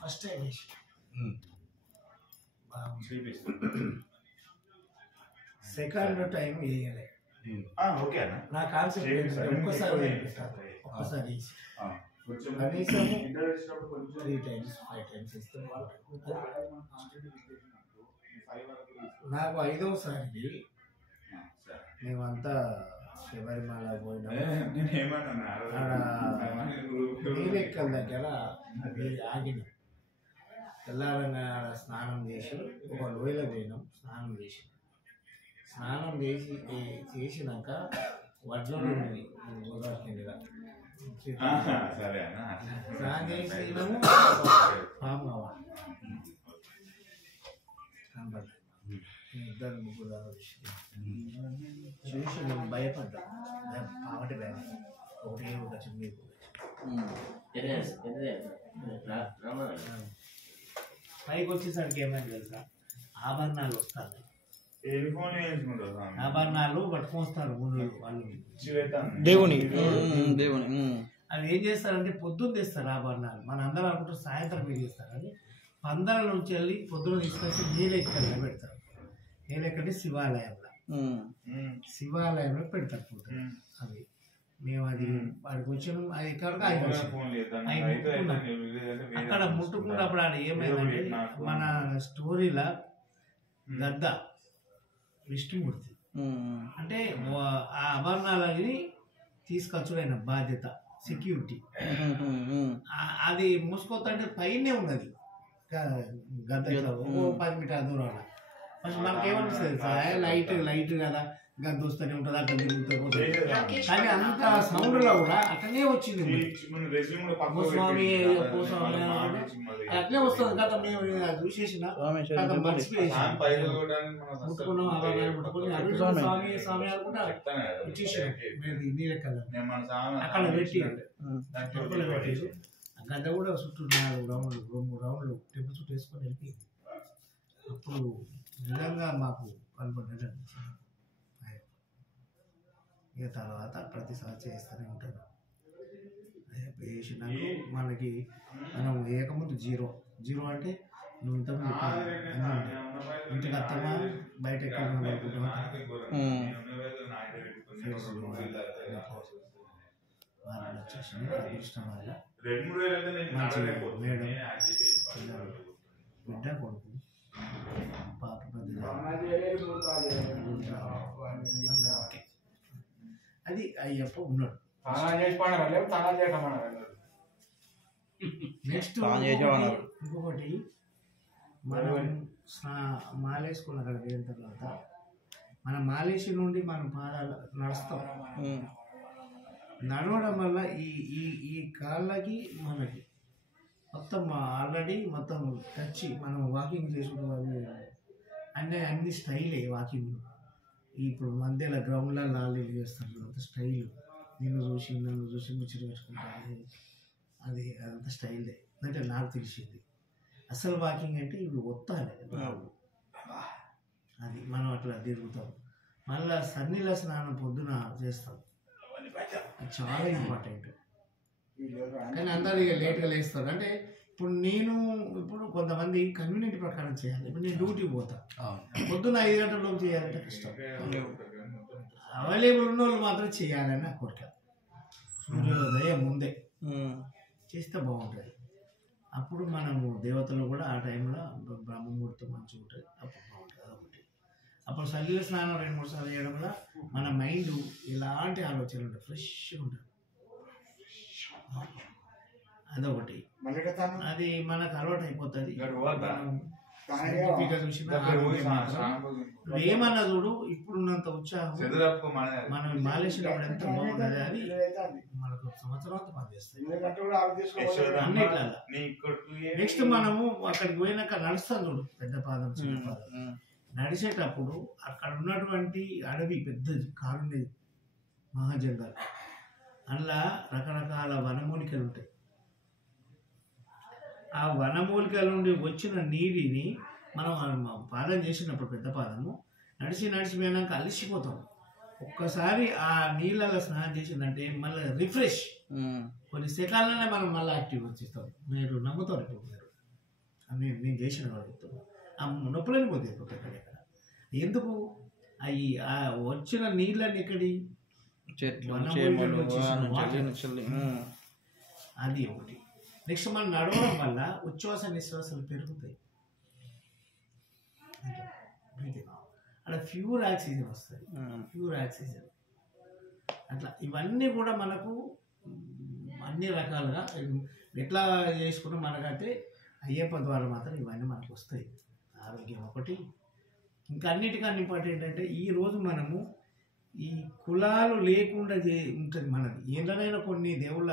First time second time వేయలే. నా concept ఒక్కసారి ఒక్కసారి కనీసం 3 times 5 times ఇస్తే నాకు 5వసారికి మేమంతా శబరిమల పోయినాం. నీలెక్కల దగ్గర ఆగినాం. తెల్లారంగా స్నానం చేసి ఒక లోయలో పోయినాం. స్నానం చేసినాక వడ్ల నుండి గోదావరి కిందగా స్నానం చేసినాము. పాము కావాలి కనబడ్డా. ఇద్దరు ముగ్గురు చూసి నేను భయపడ్డా. పావటి భయం ఒకటి ఉండొచ్చు మీకు. పైకి వచ్చేసరికి ఏమైంది తెలుసా, ఆభరణాలు వస్తాయి. ఆభరణాలు పట్టుకొని వస్తారు వాళ్ళు దేవుని. అది ఏం చేస్తారంటే పొద్దున్న తెస్తారు ఆభరణాలు. మన అందరూ అనుకుంటారు సాయంత్రం మీరు చేస్తారు అని. పందల నుంచి వెళ్ళి పొద్దున తీసుకొచ్చి నీలెక్కల్లో పెడతారు. నీలెక్కంటే శివాలయంలో పెడతారు ఫుడ్. అది మేము అది వాడికి వచ్చినాం. అది ఎక్కడికి అక్కడ ముట్టుకున్నప్పుడు ఆడ ఏమైందంటే మన స్టోరీలో గద్ద విష్ణుమూర్తి అంటే ఆ ఆభరణాలని తీసుకొచ్చుడు ఆయన బాధ్యత, సెక్యూరిటీ. అది మూసుకోతుంటే పైనే ఉన్నది గద్ద 10 మీటర్ల దూరంలో. ఫస్ట్ మనకేమనిపిస్తుంది లైట్ కదా గద్ద వస్తూనే ఉంటుంది అట్లా తిరుగుతుంది. కానీ అంత సౌండ్లో కూడా అట్లనే వచ్చింది. స్వామి అట్లే వస్తుంది కదా. మేము చూసేసిన ముట్టుకున్నాం, ముట్టుకుని స్వామి స్వామి అనుకుంటా వచ్చేసాం. అక్కడ పెట్టి టెంపుల్ పెట్టేసి గద్ద కూడా చుట్టూ 4 రౌండ్లు 3 రౌండ్లు టెంపుల్ చుట్టూ వేసుకొని వెళ్ళిపోయింది. అప్పుడు నిజంగా మాకు కనపడ్డది అనిపించింది. ఇక తర్వాత ప్రతిసారి చేస్తూనే ఉంటాను. వేసినాక మనకి మనం ఏకముందు 0 అంటే నువ్వు ఇంతకుముందు ఇంటికి అత్తమా బయట ఎక్కడ అనుకుంటున్నా వాళ్ళు వచ్చేసి అదృష్టం వల్ల మంచి మేడం బిడ్డ కొడుకు పాప అది అయ్యప్ప ఉన్నాడు. నెక్స్ట్ ఇంకొకటి మనం మాలేసుకున్న అక్కడ పోయిన తర్వాత మన మాలేసి నుండి మనం పాదాలు నడుస్తాం. నడవడం వల్ల ఈ కాళ్ళకి మనకి మొత్తం ఆల్రెడీ మొత్తం టచ్ మనం వాకింగ్ చేసుకుంటాం. అన్ని స్టైలే వాకింగ్. ఇప్పుడు మధ్యలో గ్రౌండ్లో లాలీలు చేస్తారు, అంత స్టైల్. నన్ను చూసి ముచ్చట పెట్టుకుంటాను. అది అదంతా స్టైలే అంటే నాకు తెలిసింది. అసలు వాకింగ్ అంటే ఇప్పుడు వస్తాలి అది మనం అట్లా తిరుగుతాం. మళ్ళీ సన్నీల స్నానం పొద్దున చేస్తాం. అది చాలా ఇంపార్టెంట్. కానీ అందరు ఇక లేట్గా లేస్తారు. అంటే ఇప్పుడు కొంతమంది కన్వీనియంట్ ప్రకారం చేయాలి. ఇప్పుడు నేను డ్యూటీకి పోతా, పొద్దున్న 5 గంటలకు చేయాలంటే కష్టం. అవైలబుల్ ఉన్న వాళ్ళు మాత్రం చేయాలని నా కోరిక. సూర్యోదయం ముందే చేస్తే బాగుంటుంది. అప్పుడు మనము దేవతలు కూడా ఆ టైంలో బ్రహ్మముహూర్తం మంచిగా ఉంటుంది. అప్పుడు బాగుంటుంది. అదొకటి. అప్పుడు సల్లీల స్నానం 2-3 సార్లు చేయడం వల్ల మన మైండ్ ఎలాంటి ఆలోచనలు ఉంటాయి, ఫ్రెష్గా ఉంటుంది. అదొకటి. అది మనకు అలవాటు అయిపోతుంది. ఏమన్నా చూడు ఇప్పుడున్నంత ఉత్సాహం మనం మాలేసినప్పుడు ఎంత బాగుంటుంది. అది మనకు సంవత్సరం పనిచేస్తుంది అన్నిట్లలో. నెక్స్ట్ మనము అక్కడికి పోయినాక నడుస్తాం చూడు, పెద్ద పాదం చిన్న పాదం. నడిచేటప్పుడు అక్కడ ఉన్నటువంటి అడవి పెద్ద కారుండేది, మహాజంగాలు. అందులో రకరకాల వనమూలికలు ఉంటాయి. ఆ వనమూలికల నుండి వచ్చిన నీటిని మనం పాదం చేసినప్పుడు పెద్ద పాదము నడిచిపోయినాక అలిసిపోతాం. ఒక్కసారి ఆ నీళ్ళలో స్నానం చేసిందంటే మళ్ళీ రిఫ్రెష్ కొన్ని సెకండ్లనే మనం మళ్ళీ యాక్టివ్ వచ్చేస్తాం. మీరు నమ్ముతారు ఇప్పుడు మీరు నేను చేసిన అడుగుతాను ఆ నొప్పులని పోతే ఎక్కడెక్కడ ఎందుకు అవి ఆ వచ్చిన నీళ్ళని ఎక్కడి అది ఒకటి. నెక్స్ట్ మనం నడవడం వల్ల ఉచ్ఛ్వాస నిశ్వాసాలు పెరుగుతాయి, అలా ప్యూర్ ఆక్సిజన్ వస్తుంది, ప్యూర్ ఆక్సిజన్. అట్లా ఇవన్నీ కూడా మనకు అన్ని రకాలుగా ఎట్లా చేసుకున్నా మనకైతే అయ్యప్ప ద్వారా మాత్రం ఇవన్నీ మనకు వస్తాయి. ఆరోగ్యం ఒకటి. ఇంకా అన్నిటికన్నా ఇంపార్టెంట్ ఏంటంటే ఈరోజు మనము ఈ కులాలు లేకుండా ఉంటుంది మనది. ఏంటనైనా కొన్ని దేవుళ్ళ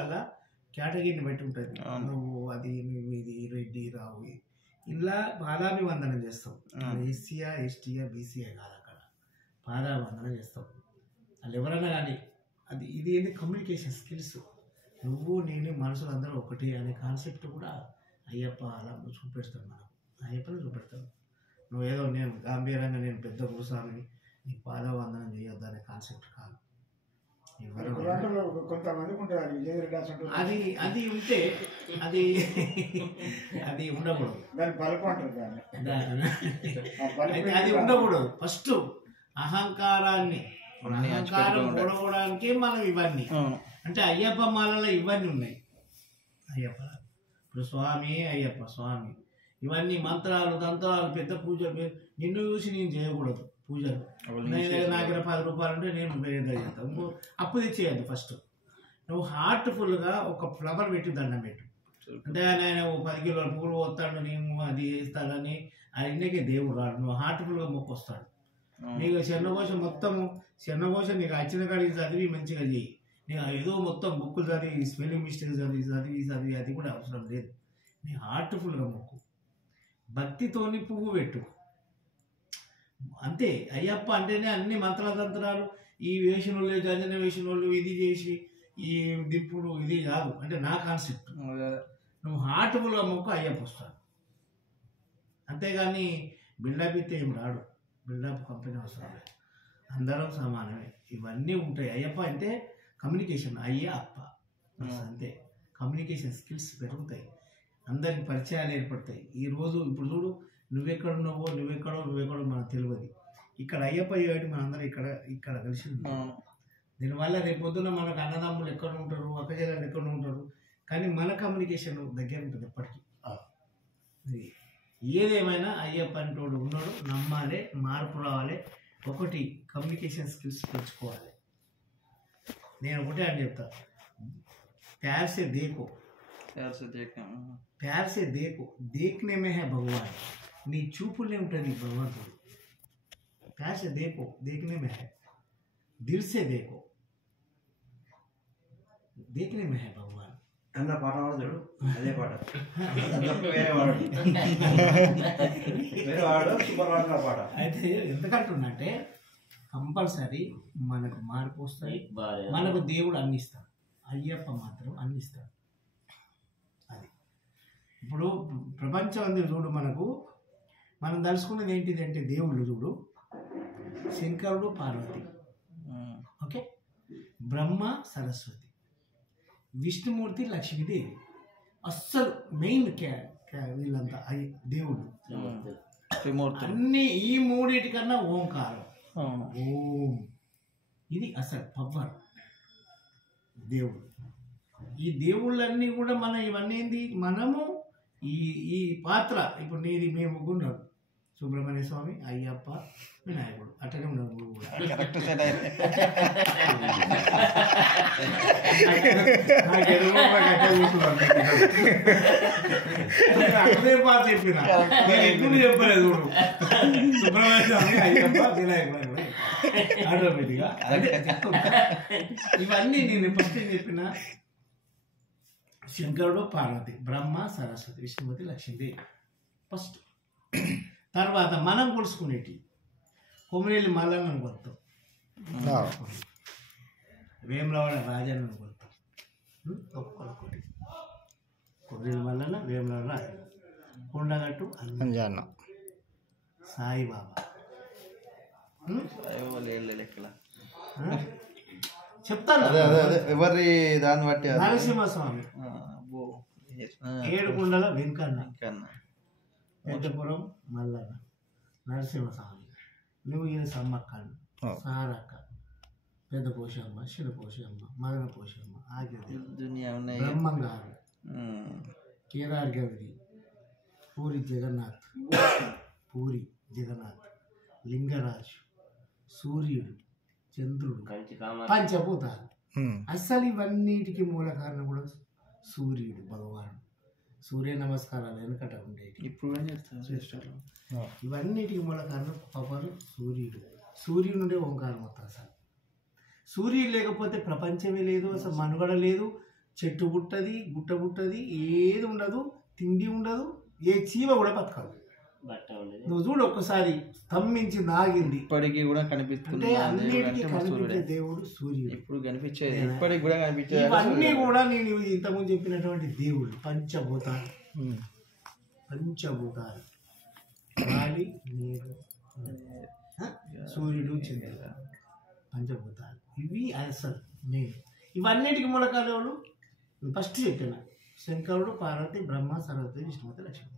కేటగిరీని బట్టి ఉంటుంది. నువ్వు అది నువ్వు ఇది రెడ్డి రావు ఇలా పాదాభివందనం చేస్తాం. ఎస్సీయా ఎస్టీయా బీసీయా కాదు, అక్కడ పాదాభివందనం చేస్తాం. వాళ్ళు ఎవరైనా కానీ అది ఇది ఏంటి కమ్యూనికేషన్ స్కిల్స్. నువ్వు నేను మనుషులు అందరూ ఒకటి అనే కాన్సెప్ట్ కూడా అయ్యప్ప అలా చూపెడతాడు. మనం అయ్యప్పని చూపెడతాడు. నువ్వేదో నేను గంభీరంగా నేను పెద్ద గురుస్వామిని నీకు పాదాభివందనం చేయొద్దు అనే కాన్సెప్ట్ కాదు. అది అది ఉంటే అది అది ఉండకూడదు, అది ఉండకూడదు. ఫస్ట్ అహంకారం ఓడగొడడానికే మనం ఇవన్నీ అంటే అయ్యప్ప మాలలో ఇవన్నీ ఉన్నాయి. అయ్యప్ప ఇప్పుడు స్వామి అయ్యప్ప స్వామి ఇవన్నీ మంత్రాలు తంత్రాలు పెద్ద పూజలు. నిన్ను చూసి నేను చేయకూడదు పూజలు. నాకు 10 రూపాయలు ఉంటే నేను పేద చేస్తాను. అప్పు తెచ్చేయద్దు. ఫస్ట్ నువ్వు హార్ట్ఫుల్గా ఒక ఫ్లవర్ పెట్టి దండం పెట్టు. అంటే నేను 10 కిలోల పువ్వులు పోతాడు నేను అది చేస్తాడని ఆయనకే దేవుడు రాడు. నువ్వు హార్ట్ఫుల్గా మొక్కొస్తాడు. నీకు శరణఘోష మొత్తము శరణఘోష నీకు వచ్చిన కాడికి చదివి మంచిగా చెయ్యి. నీకు ఏదో మొత్తం బుక్కులు చదివి స్పెల్లింగ్ మిస్టేక్స్ చదివి అది కూడా అవసరం లేదు. నీ హార్ట్ఫుల్గా మొక్కు, భక్తితోని పువ్వు పెట్టు అంతే. అయ్యప్ప అంటేనే అన్ని మంత్రతంత్రాలు ఈ వేషణోళ్ళు గంజన వేషణోళ్ళు ఇది చేసి ఈ దిప్పుడు ఇది కాదు అంటే నా కాన్సెప్ట్. నువ్వు హార్ట్ఫుల్గా మొక్కు అయ్యప్ప వస్తాడు. అంతేగాని బిల్డప్ ఇస్తే ఏం రాడు. బిల్డప్ కంపెనీ అవసరం లేదు, అందరం సమానమే. ఇవన్నీ ఉంటాయి. అయ్యప్ప అంటే కమ్యూనికేషన్ అయ్యప్ప అంతే. కమ్యూనికేషన్ స్కిల్స్ పెరుగుతాయి, అందరికి పరిచయాలు ఏర్పడతాయి. ఈరోజు ఇప్పుడు చూడు నువ్వెక్కడున్నావో నువ్వెక్కడో మనకు తెలియదు. ఇక్కడ అయ్యప్ప ఏమిటి మనందరం ఇక్కడ కలిసి ఉంటాం. దీనివల్ల రేపు పొద్దున మనకు అన్నదమ్ములు ఎక్కడ ఉంటారు, అక్కజల్లాలు ఎక్కడ ఉంటారు, కానీ మన కమ్యూనికేషన్ దగ్గర ఉంటుంది ఎప్పటికీ. ఏదేమైనా అయ్యప్ప అంటోడు ఉన్నాడు, నమ్మాలి, మార్పు రావాలి. ఒకటి కమ్యూనికేషన్ స్కిల్స్ పెంచుకోవాలి. నేను ఒకటే అని చెప్తా, प्यार से देखो देखने में है भगवान. నీ చూపులే ఉంటుంది భగవంతుడు. प्यार से देखो देखने में है, दिल से देखो देखने में है भगवान అన్న పాట వాడు అదే పాట పాట అయితే ఎందుకంటున్నంటే కంపల్సరీ మనకు మార్పు వస్తాయి. మనకు దేవుడు అన్ని ఇస్తాడు, అయ్యప్ప మాత్రం అన్ని ఇస్తాడు. అది ఇప్పుడు ప్రపంచం అంది చూడు, మనం తలుసుకున్నది ఏంటిది అంటే దేవుళ్ళు చూడు, శంకరుడు పార్వతి, ఓకే, బ్రహ్మ సరస్వతి, విష్ణుమూర్తి లక్ష్మీదేవి. అస్సలు మెయిన్ వీళ్ళంతా దేవుడు. అన్ని ఈ మూడింటికన్నా ఓంకారం, ఓం, ఇది అసలు పవర్ దేవుడు. ఈ దేవుళ్ళన్నీ కూడా మనం ఇవన్నీ ఏంది, మనము ఈ పాత్ర. ఇప్పుడు నీది మేము ముగ్గురు, సుబ్రహ్మణ్య స్వామి, అయ్యప్ప, వినాయకుడు, అట్టనే ఉన్నాడు. అదే పాత చెప్పిన ఎప్పుడు చెప్పలేదు. సుబ్రహ్మణ్య స్వామి, అయ్యప్ప, వినాయకుడు ఆటోమేటిక్గా ఇవన్నీ నేను ఫస్ట్ ఏం చెప్పిన, శంకరుడు పార్వతి, బ్రహ్మ సరస్వతి, విష్ణుమూర్తి లక్ష్మీదేవి ఫస్ట్. తర్వాత మనం కొలుసుకునేటి కొమ్మరేలి మల్లన్నను కొలుతాం, వేములవాడ రాజన్నను కొలుతాం. ఒక్కొక్కటి కొమ్మరేలి మల్లన్న, వేములవాడ రాజన్న, కొండగట్టు అంజన్న, సాయిబాబా, చెప్తాను ఎవరి దాన్ని బట్టి నరసింహస్వామి, ఏడుకొండల వెంకన్న, పెద్దపురం మల్లన్న, నరసింహస్వామి, నువ్వు ఈయన సమ్మక్కను, సారక్క, పెద్ద పోషమ్మ, చిన్న పోషమ్మ, మదన పోషమ్మ, ఆగిరి, బ్రహ్మంగారు, కేదార్ గౌరి, పూరి జగన్నాథ్, లింగరాజు, సూర్యుడు, చంద్రుడు, పంచభూతాలు. అసలు ఇవన్నిటికి మూల కారణం కూడా సూర్యుడు భగవానుడు. సూర్య నమస్కారాలు వెనకట ఉండేవి, ఇప్పుడు ఇవన్నిటికి మూల కారణం పవర్ సూర్యుడు. సూర్యుడు నుండే ఓంకారం మొత్తం. అసలు సూర్యుడు లేకపోతే ప్రపంచమే లేదు, అసలు మనుగడ లేదు, చెట్టు పుట్టది, గుట్ట పుట్టది, ఏది ఉండదు, తిండి ఉండదు, ఏ చీమ కూడా బతకదు. నువ్వు చూడు ఒక్కసారి స్తంభించి నాగింది, ఇప్పటికీ కూడా కనిపిస్తుంది. అన్నిటికీ కనిపించే దేవుడు సూర్యుడు, ఇప్పుడు కనిపించేది, ఇప్పటికి కూడా కనిపించేది. ఇవన్నీ కూడా నేను ఇంతకుముందు చెప్పినటువంటి దేవుడు పంచభూతాలు. గాలి, నీరు, సూర్యుడు, చంద్రుడు, పంచభూతాలు. ఇవి అసలు నేను ఇవన్నిటికి మూలకాలు ఎవరు? ఫస్ట్ చెప్పిన శంకరుడు, పార్వతి, బ్రహ్మ, సరస్వతి, విష్ణుమూర్తి, లక్ష్మీ.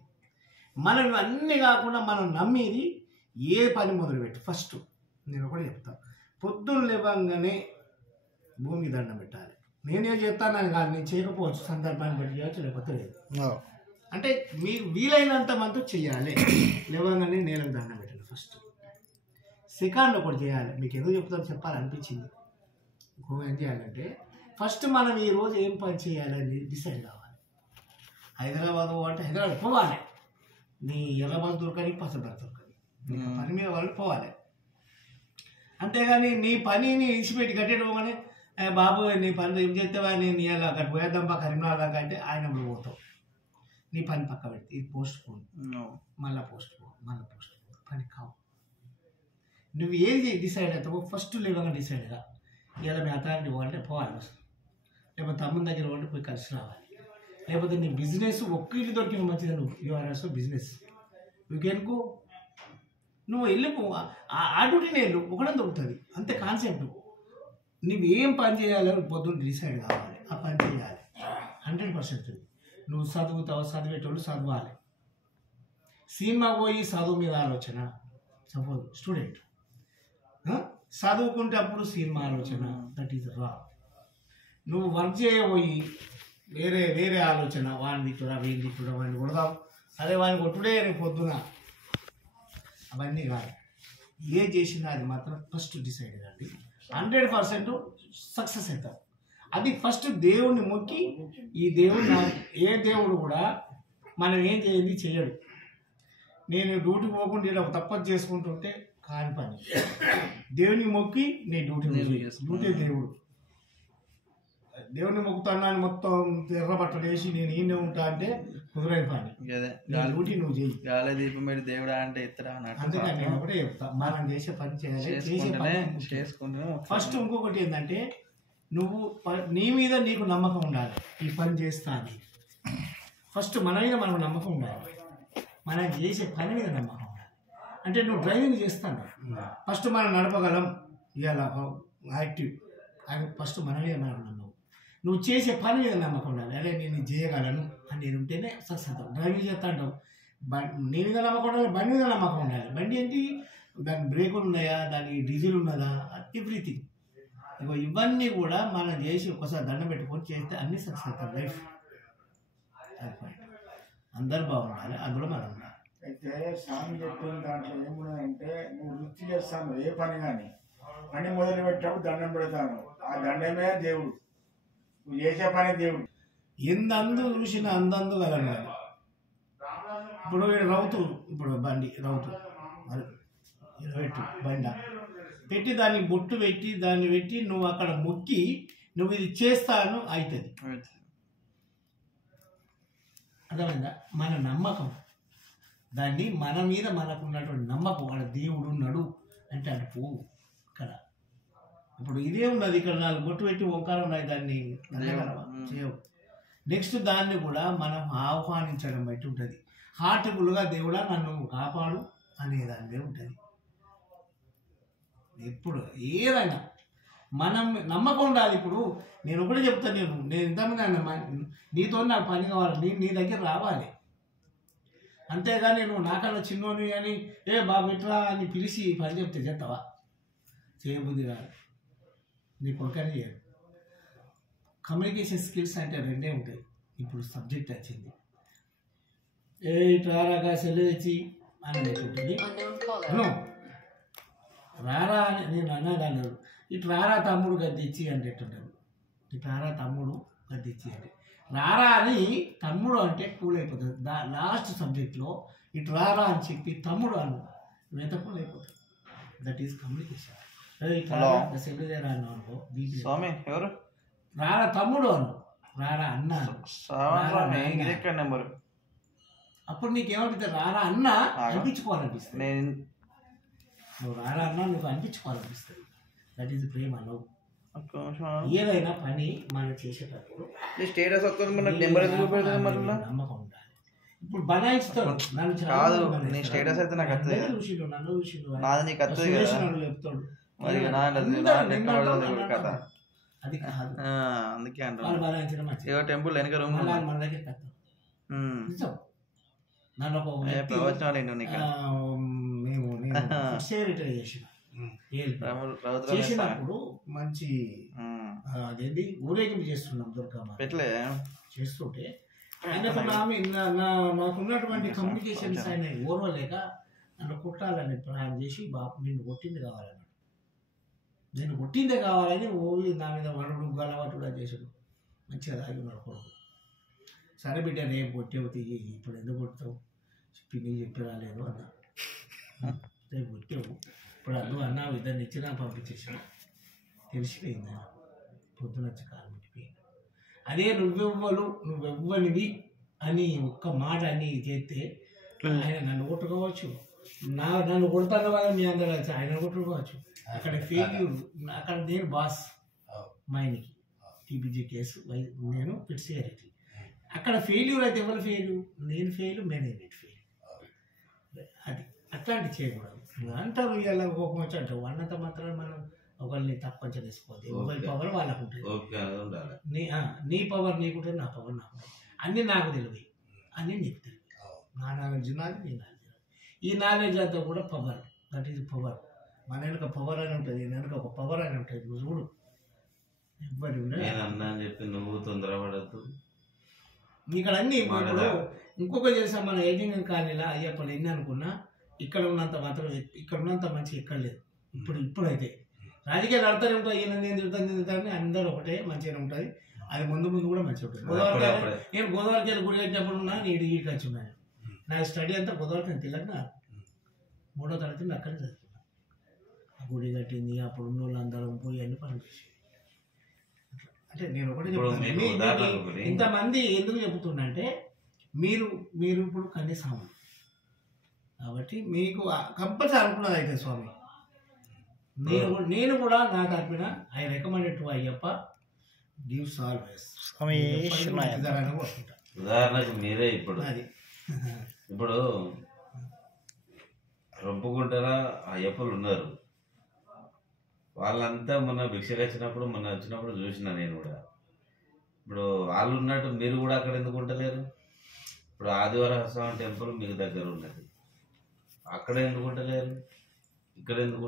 మనం ఇవన్నీ కాకుండా మనం నమ్మేది ఏ పని మొదలుపెట్టి ఫస్ట్ నేను ఒకటి చెప్తాను. పొద్దున్న లేవగానే భూమికి దండం పెట్టాలి. నేనేం చెప్తానని కాదు, నేను చేయకపోవచ్చు, సందర్భాన్ని బట్టి చేయవచ్చు, లేకపోతే లేదు. అంటే మీకు వీలైనంత మంది చెయ్యాలి. లేవగానే నేలకు దండం పెట్టాలి ఫస్ట్. సెకండ్ ఒకటి చేయాలి, మీకు ఏదో చెప్తాను చెప్పాలనిపించింది. ఇంకో ఏం చేయాలంటే ఫస్ట్ మనం ఈరోజు ఏం పని చేయాలని డిసైడ్ కావాలి. హైదరాబాద్ అంటే హైదరాబాద్ పోవాలి, నీ ఎర్రబస్ దొరకని, పసబస్ దొరకని, పని మీద వాళ్ళు పోవాలి. అంతేగాని నీ పనిని ఇచ్చిపెట్టి కట్టేటోగానే బాబు నీ పని ఏం చేస్తావా, నేను ఇలా అక్కడ పోయేద్దాంపా కరీంనగర్ దాకా అంటే ఆయన పోతావు. నీ పని పక్క పెడితే ఇది పోస్ట్ పోన్, మళ్ళీ పోస్ట్ పోన్, పని కావు. నువ్వు ఏది డిసైడ్ అవుతావో ఫస్ట్ లేవగా డిసైడ్గా ఇలా మీ అథారిటీ పోవాలంటే పోవాలి అసలు, లేకపోతే తమ్ముని దగ్గర పోవాలంటే పోయి కలిసి రావాలి. లేకపోతే నీ బిజినెస్ ఒక్కటి దొరికిన మంచిది, నువ్వు యూఆర్ఎస్ బిజినెస్ నువ్వుకెనుకో నువ్వు వెళ్ళిపో, ఆ డ్యూటీని వెళ్ళు, ఒకటే దొరుకుతుంది అంతే కాన్సెప్ట్. నువ్వు ఏం పని చేయాలో పొద్దున్న డిసైడ్ కావాలి, ఆ పని చేయాలి 100%. నువ్వు చదువుతావు, చదివేటోళ్ళు చదవాలి. సినిమా పోయి చదువు మీద ఆలోచన, సపోజ్ స్టూడెంట్ చదువుకుంటే అప్పుడు సినిమా ఆలోచన, దట్ ఈజ్ రాంగ్. నువ్వు వర్క్ చేయబోయి వేరే ఆలోచన, వాడిని కూడా వీడిని కూడా వాడిని కొడదాం, అదే వాడిని కొట్టుడే రేపు పొద్దున, అవన్నీ కాదు. ఏ చేసినా అది మాత్రం ఫస్ట్ డిసైడ్ కాండి, 100% సక్సెస్ అవుతాం. అది ఫస్ట్ దేవుణ్ణి మొక్కి, ఈ దేవుడు ఏ దేవుడు కూడా మనం ఏం చేయండి చేయడు. నేను డ్యూటీ పోకుండా ఇలా తప్పదు చేసుకుంటుంటే కాని పని. దేవుని మొక్కి నీ డ్యూటీ దేవుడు. దేవుని మొక్కుతాను మొత్తం ఎర్ర బట్టలు వేసి నేను ఈయనే ఉంటా అంటే కుదరని పని. డ్యూటీ నువ్వు చేయి. దీపం పెట్టి దేవుడా అంటే ఇతర. అందుకని నేను ఒకటే చెప్తా, మనం చేసే పని చేయాలి, చేసే పని ఫస్ట్. ఇంకొకటి ఏంటంటే నువ్వు నీ మీద నీకు నమ్మకం ఉండాలి. ఈ పని చేస్తా అని ఫస్ట్ మన మీద మనకు నమ్మకం ఉండాలి, మనం చేసే పని మీద నమ్మకం ఉండాలి. అంటే నువ్వు డ్రైవింగ్ చేస్తాను ఫస్ట్ మనం నడపగలం, ఇవాళ యాక్టివ్ అది ఫస్ట్ మన మీద మనకు నమ్మకం. నువ్వు చేసే పని మీద నమ్మకం ఉండాలి, అదే నేను చేయగలను అనేది ఉంటేనే సక్సెస్ అవుతావు. డ్రైవింగ్ చేస్తా అంటావు, నీ మీద నమ్మకం ఉండాలి, బండి మీద నమ్మకం ఉండాలి. బండి ఏంటి, దాని బ్రేకులు ఉన్నాయా, దానికి డీజిల్ ఉన్నదా, ఎవ్రీథింగ్. ఇగో ఇవన్నీ కూడా మనం చేసి ఒకసారి దండం పెట్టుకొని చేస్తే అన్ని సక్సెస్ అవుతారు లైఫ్. అందరు బాగుండాలి, అందులో మనం ఉండాలి. అయితే స్వామి చెప్పిన దాంట్లో ఏమున్నదంటే, నువ్వు వృత్తి చేస్తాను ఏ పని కానీ, పని మొదలు పెట్టేటప్పుడు దండం పెడతాను, ఆ దండమే దేవుడు, నువ్వు చేసే పని దేవుడు. ఎందు చూసిన అందందు కలగాలి. ఇప్పుడు రౌతు, ఇప్పుడు బండి రౌతు పెట్టు, బండ పెట్టి దాన్ని బొట్టు పెట్టి దాన్ని పెట్టి నువ్వు అక్కడ మొక్కి నువ్వు ఇది చేస్తాను అవుతుంది. అర్థమైందా? మన నమ్మకం, దాన్ని మన మీద మనకు ఉన్నటువంటి నమ్మకం. వాడు దేవుడు ఉన్నాడు అంటే అది పోవు ఇక్కడ. ఇప్పుడు ఇదే ఉన్నది, ఇక్కడ 4 బొట్టు పెట్టి ఓంకారం ఉన్నాయి, దాన్ని చేయవు. నెక్స్ట్ దాన్ని కూడా మనం ఆహ్వానించడం బట్టి ఉంటుంది. హార్ట్ఫుల్గా దేవుడా నన్ను కాపాడు అనే దాని మీద ఉంటుంది. ఎప్పుడు ఏదైనా మనం నమ్మకం ఉండాలి. ఇప్పుడు నేను ఒకటే చెప్తాను, నేను ఇంతమంది అన్న నీతో నాకు పని కావాలి, నీ దగ్గర రావాలి. అంతేగాని నువ్వు నాకన్నా చిన్నోని అని ఏ బాబు ఇట్లా అని పిలిచి పని చెప్తే చేస్తావా? చేయబుద్ధి కాదు, నీ కొడుకని చేయదు. కమ్యూనికేషన్ స్కిల్స్ అంటే రెండే ఉంటాయి. ఇప్పుడు సబ్జెక్ట్ వచ్చింది, ఏ ఇట్లా సెల్ తెచ్చి అని ఉంటుంది, రారా అని నేను అన్నదాన్ని, ఇటు రారా తమ్ముడు గద్దిచ్చి అంటేటుంటాడు. ఇటు రారా తమ్ముడు గద్దిచ్చి అంటే రారా అని తమ్ముడు అంటే కూల్ అయిపోతుంది. లాస్ట్ సబ్జెక్ట్లో ఇటు రారా అని చెప్పి తమ్ముడు అను ఎంత కూల్ అయిపోతుంది. That is communication. సెల్ చేరా అన్నావు అనుకో, స్వామి ఎవరు రారా తమ్ముడు అను, రారా అన్న నెంబర్. అప్పుడు నీకేమనిపిస్తుంది? రారా అన్న అనిపించుకోవాలనిపిస్తుంది. నువ్వు రారా అన్నా నువ్వు అనిపించుకోవాలనిపిస్తుంది. దట్ ఈస్ ప్రేమ. లవ్. ఏదైనా పని మనం చేసేటప్పుడు స్టేటస్ నమ్మకం ఉండాలి. ఇప్పుడు బనాయిస్తాడు నన్ను కాదు, నీ స్టేటస్ అయితే నాకు నన్ను చూసిండు నాది నీకు చెప్తాడు. అది కాదు, అందుకే వాళ్ళు బనాయించడం మంచిది. టెంపుల్ వెనక రూమ్ మన దగ్గర కథ నిజం. నన్ను ఒక మేము రిటైర్ చేసినప్పుడు మంచి అదేంటి ఊరేగింపు చేస్తున్నాం దుర్గమ్మ చేస్తుంటే ఆయనకు నాకున్నటువంటి కమ్యూనికేషన్స్ ఆయన ఓర్వలేక నన్ను కుట్టాలని ప్లాన్ చేసి బాబు నిన్ను కొట్టింది కావాలన్నాడు. నేను కొట్టిందే కావాలని ఓవి నా మీద వడుడు గలవాటుగా చేసాడు. మంచిగా తాగి ఉన్నాడు కొడుకు. సరే బిడ్డ రేపు కొట్టేవు తీయి, ఇప్పుడు ఎందుకు కొడతావు పిన్ని చెప్పి రాలేదు అన్నా. రేపు కొట్టేవు ఇప్పుడు అన్ను అన్నావు, ఇద్దరిని ఇచ్చినా పంపించేసాను. తెలిసిపోయింది పొద్దున వచ్చి కాలు పెట్టిపోయింది. అదే నువ్వెవ్వనివి అని ఒక్క మాట అని చేస్తే ఆయన నన్ను కొట్టుకోవచ్చు, నన్ను కొడతాను కదా మీ అందరూ కలిసి ఆయన కొట్టుకోవచ్చు. అక్కడ ఫెయిల్యూర్, అక్కడ నేను బాస్ మా ఆయనకి టీబీజీ కేసు, నేను పిట్సియారిటీ. అక్కడ ఫెయిల్యూర్ అయితే ఎవరు ఫెయిల్యూర్? నేను ఫెయిల్, మేనేజ్మెంట్ ఫెయిల్. అది అట్లాంటి చేయకూడదు. అంటారు ఇలా కోపం వచ్చి అంటావు, అన్నంత మాత్రం మనం ఒకరిని తక్కువ చేసుకోవద్దు. ఎవరి పవర్ వాళ్ళకు ఉంటుంది. నీ పవర్ నీకుంటుంది, నా పవర్ నాకు ఉంటుంది. అన్నీ నాకు తెలియదు, అన్నీ నీకు తెలియదు. నా నాలెడ్జ్ నాది, నీ నాలెడ్జ్ నాది. ఈ నాలెడ్జ్ అంతా కూడా పవర్. That is power. మన వెనుక పవర్ అని ఉంటుంది, వెనుక ఒక పవర్ అని ఉంటుంది. నువ్వు చూడు, ఎవ్వరి చెప్పి నువ్వు తొందరపడద్దు. ఇక్కడ అన్ని ఇప్పుడు ఇంకొక చేసాం మన ఎయిటింగ్ కాలనీలా అయ్యప్పని ఎన్ని అనుకున్నా ఇక్కడ ఉన్నంత మాత్రం ఇక్కడ ఉన్నంత మంచి ఎక్కడ లేదు. ఇప్పుడైతే రాజకీయాలు ఆడుతూనే ఉంటాయి, ఈయన నేను తిరుగుతాను, అందరూ ఒకటే మంచిగానే ఉంటుంది. అది ముందు కూడా మంచిగా ఉంటుంది. నేను గోదావరికి వెళ్ళి గుడి కట్టినప్పుడు ఉన్నా, నేను ఈడికి వచ్చి ఉన్నాను. నా స్టడీ అంతా గోదావరికి నేను తెలంగాణ 3వ తరగతి అక్కడే చదువుతున్నా. ఆ గుడి కట్టింది, అప్పుడు ఉన్న వాళ్ళు అందరం పోయి అన్ని పనులు చేసి. అంటే నేను ఒకటే చెప్తాను, ఇంతమంది ఎందుకు చెబుతున్నా అంటే మీరు ఇప్పుడు కన్యాస్వాములు కాబట్టి మీకు కంపల్సరీ అనుకున్నది అయితే స్వామి. నేను కూడా నా తరపున I recommended to Ayyappa gives always. ఉదాహరణకు మీరే ఇప్పుడు రొప్పుకుంటారా అయ్యప్పలు ఉన్నారు, వాళ్ళంతా మొన్న భిక్షకు వచ్చినప్పుడు చూసిన నేను కూడా. ఇప్పుడు వాళ్ళు ఉన్నట్టు మీరు కూడా అక్కడ ఎందుకు ఉంటలేరు? ఇప్పుడు ఆదివారం స్వామి టెంపుల్ మీకు దగ్గర ఉన్నది, అక్కడ ఎందుకు ఉంటలేరు? ఇక్కడ ఎందుకు